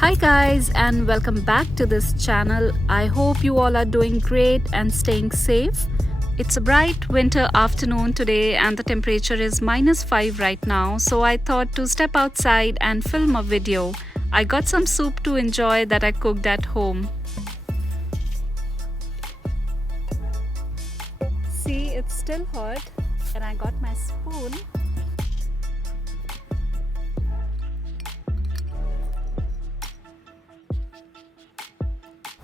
Hi guys, and welcome back to this channel. I hope you all are doing great and staying safe. It's a bright winter afternoon today and the temperature is -5 right now, so I thought to step outside and film a video. I got some soup to enjoy that I cooked at home. See, it's still hot and I got my spoon.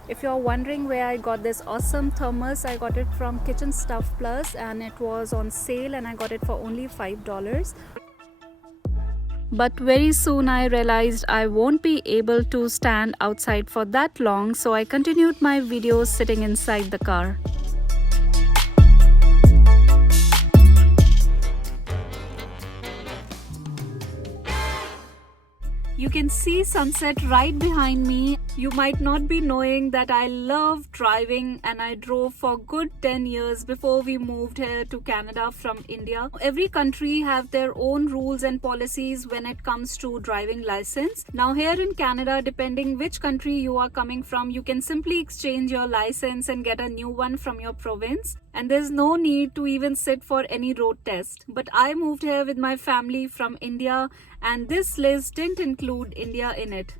If you're wondering where I got this awesome thermos, I got it from Kitchen Stuff Plus and it was on sale and I got it for only $5. But very soon I realized I won't be able to stand outside for that long, so I continued my videos sitting inside the car. You can see sunset right behind me. You might not be knowing that I love driving and I drove for good 10 years before we moved here to Canada from India. Every country have their own rules and policies when it comes to driving license. Now here in Canada, depending which country you are coming from, you can simply exchange your license and get a new one from your province. And there's no need to even sit for any road test. But I moved here with my family from India and this list didn't include India in it.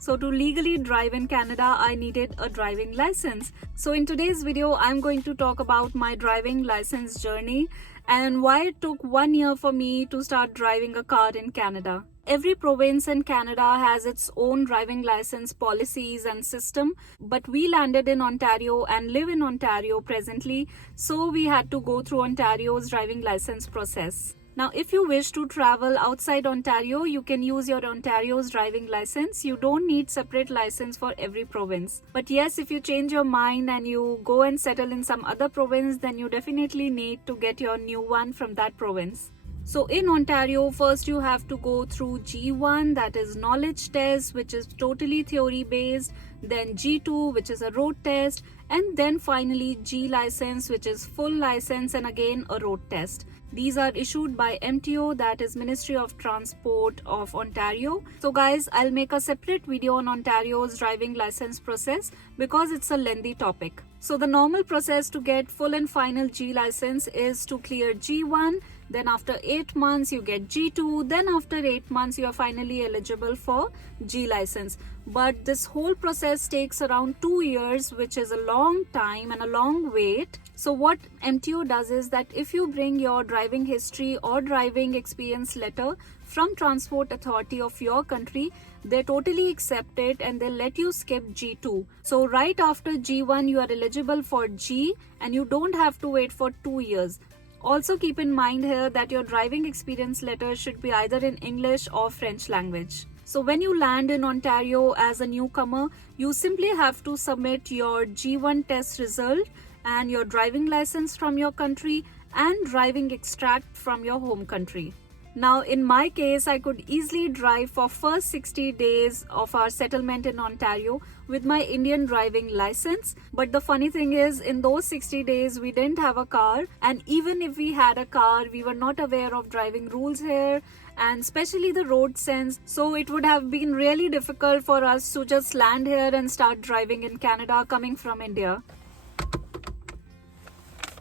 So to legally drive in Canada, I needed a driving license. So in today's video, I'm going to talk about my driving license journey and why it took 1 year for me to start driving a car in Canada. Every province in Canada has its own driving license policies and system, but we landed in Ontario and live in Ontario presently, so we had to go through Ontario's driving license process. Now, if you wish to travel outside Ontario, you can use your Ontario's driving license. You don't need separate license for every province. But yes, if you change your mind and you go and settle in some other province, then you definitely need to get your new one from that province. So in Ontario, first you have to go through G1, that is knowledge test, which is totally theory based, then G2, which is a road test, and then finally G license, which is full license and again a road test. These are issued by MTO, that is Ministry of Transport of Ontario. So guys, I'll make a separate video on Ontario's driving license process because it's a lengthy topic. So the normal process to get full and final G license is to clear G1, then after 8 months you get G2, then after 8 months you are finally eligible for G license. But this whole process takes around 2 years, which is a long time and a long wait. So what MTO does is that if you bring your driving history or driving experience letter from Transport Authority of your country, they totally accept it and they let you skip G2. So right after G1 you are eligible for G and you don't have to wait for 2 years. Also keep in mind here that your driving experience letter should be either in English or French language. So when you land in Ontario as a newcomer, you simply have to submit your G1 test result and your driving license from your country and driving extract from your home country. Now in my case, I could easily drive for first 60 days of our settlement in Ontario with my Indian driving license. But the funny thing is, in those 60 days, we didn't have a car. And even if we had a car, we were not aware of driving rules here and especially the road sense. So it would have been really difficult for us to just land here and start driving in Canada coming from India.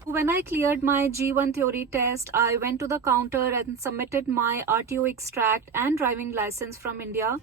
When I cleared my G1 theory test, I went to the counter and submitted my RTO extract and driving license from India.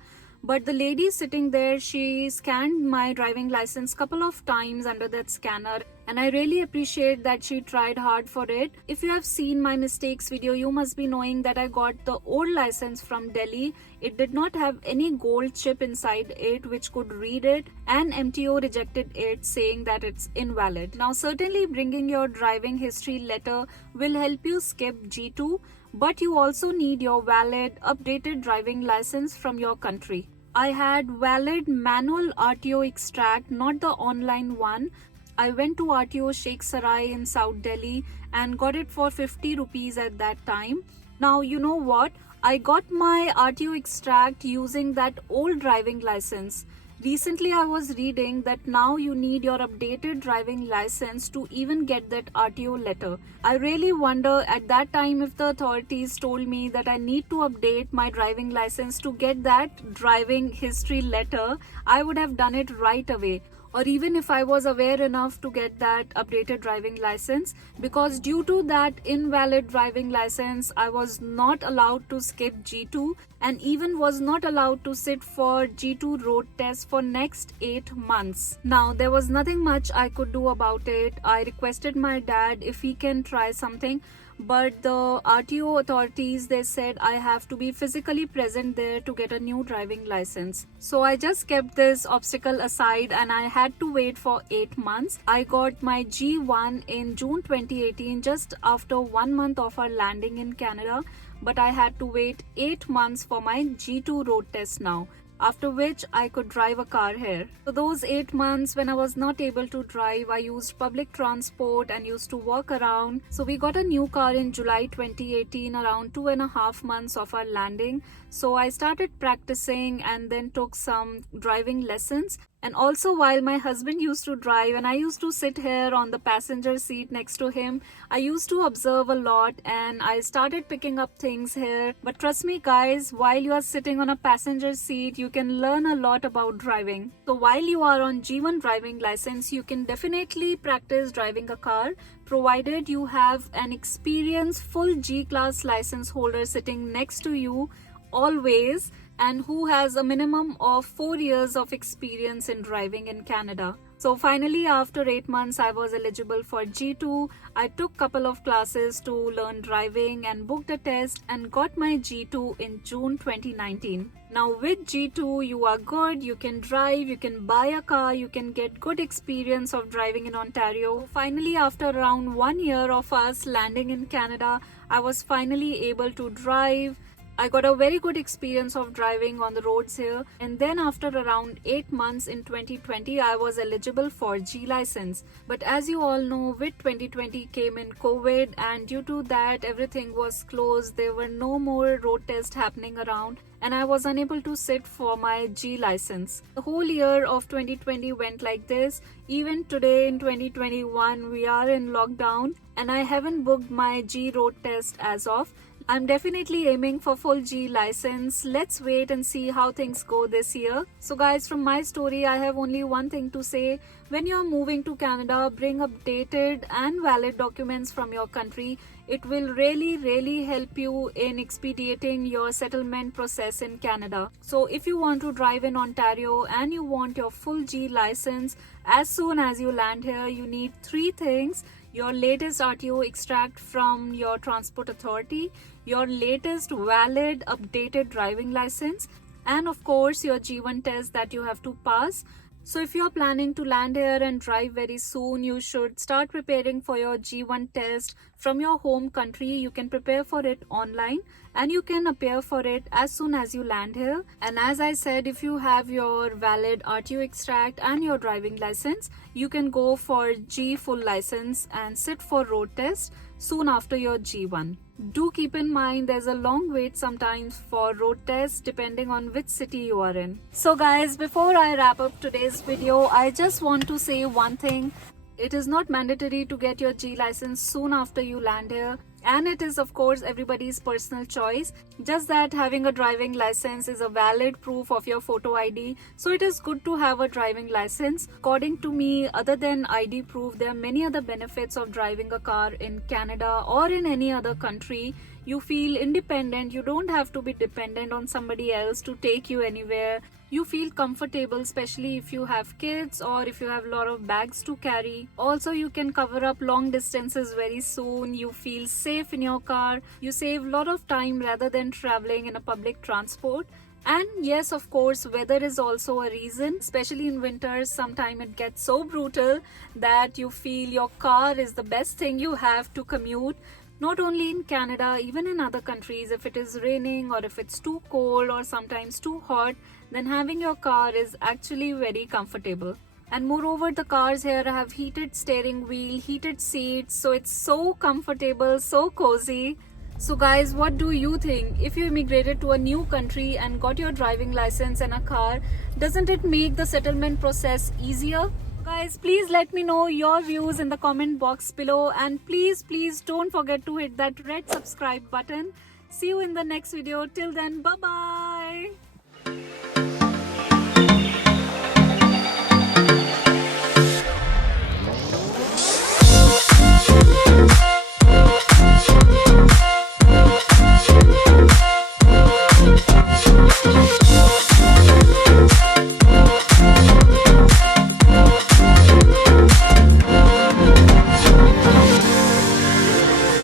But the lady sitting there, she scanned my driving license couple of times under that scanner. And I really appreciate that she tried hard for it. If you have seen my mistakes video, you must be knowing that I got the old license from Delhi. It did not have any gold chip inside it which could read it, and MTO rejected it saying that it's invalid. Now certainly bringing your driving history letter will help you skip G2, but you also need your valid updated driving license from your country. I had valid manual RTO extract, not the online one. I went to RTO Sheikh Sarai in South Delhi and got it for 50 rupees at that time. Now you know what? I got my RTO extract using that old driving license. Recently, I was reading that now you need your updated driving license to even get that RTO letter. I really wonder at that time if the authorities told me that I need to update my driving license to get that driving history letter, I would have done it right away. Or even if I was aware enough to get that updated driving license, because due to that invalid driving license, I was not allowed to skip G2 and even was not allowed to sit for G2 road test for next 8 months. Now, there was nothing much I could do about it. I requested my dad if he can try something, but the RTO authorities, they said I have to be physically present there to get a new driving license. So I just kept this obstacle aside and I had to wait for 8 months. I got my G1 in June 2018, just after 1 month of our landing in Canada, but I had to wait 8 months for my G2 road test now, after which I could drive a car here. So those 8 months when I was not able to drive, I used public transport and used to walk around. So we got a new car in July 2018, around 2.5 months of our landing. So I started practicing and then took some driving lessons. And also while my husband used to drive and I used to sit here on the passenger seat next to him, I used to observe a lot and I started picking up things here. But trust me guys, while you are sitting on a passenger seat, you can learn a lot about driving. So while you are on G1 driving license, you can definitely practice driving a car, provided you have an experienced full G-class license holder sitting next to you always, and who has a minimum of 4 years of experience in driving in Canada. So finally, after 8 months, I was eligible for G2. I took couple of classes to learn driving and booked a test and got my G2 in June 2019. Now with G2, you are good, you can drive, you can buy a car, you can get good experience of driving in Ontario. Finally, after around 1 year of us landing in Canada, I was finally able to drive. I got a very good experience of driving on the roads here, and then after around 8 months in 2020, I was eligible for G license. But as you all know, with 2020 came in COVID, and due to that everything was closed. There were no more road tests happening around and I was unable to sit for my G license. The whole year of 2020 went like this. Even today in 2021, we are in lockdown and I haven't booked my G road test as of. I'm definitely aiming for full G license. Let's wait and see how things go this year. So guys, from my story, I have only one thing to say. When you're moving to Canada, bring updated and valid documents from your country. It will really help you in expediting your settlement process in Canada. So if you want to drive in Ontario and you want your full G license, as soon as you land here, you need 3 things. Your latest RTO extract from your transport authority, your latest valid updated driving license, and of course your G1 test that you have to pass. So if you're planning to land here and drive very soon, you should start preparing for your G1 test from your home country. You can prepare for it online and you can appear for it as soon as you land here. And as I said, if you have your valid RTO extract and your driving license, you can go for G full license and sit for road test soon after your G1. Do keep in mind there's a long wait sometimes for road tests depending on which city you are in. So guys, before I wrap up today's video, I just want to say one thing. It is not mandatory to get your G license soon after you land here. And it is of course everybody's personal choice. Just that having a driving license is a valid proof of your photo ID. So it is good to have a driving license. According to me, other than ID proof, there are many other benefits of driving a car in Canada or in any other country. You feel independent. You don't have to be dependent on somebody else to take you anywhere. You feel comfortable, especially if you have kids or if you have a lot of bags to carry. Also, you can cover up long distances very soon. You feel safe in your car. You save a lot of time rather than traveling in a public transport. And yes, of course, weather is also a reason, especially in winters. Sometimes it gets so brutal that you feel your car is the best thing you have to commute. Not only in Canada, even in other countries, if it is raining or if it's too cold or sometimes too hot, then having your car is actually very comfortable. And moreover, the cars here have heated steering wheel, heated seats, so it's so comfortable, so cozy. So guys, what do you think? If you immigrated to a new country and got your driving license and a car, doesn't it make the settlement process easier? Guys, please let me know your views in the comment box below, and please don't forget to hit that red subscribe button. See you in the next video. Till then, bye bye.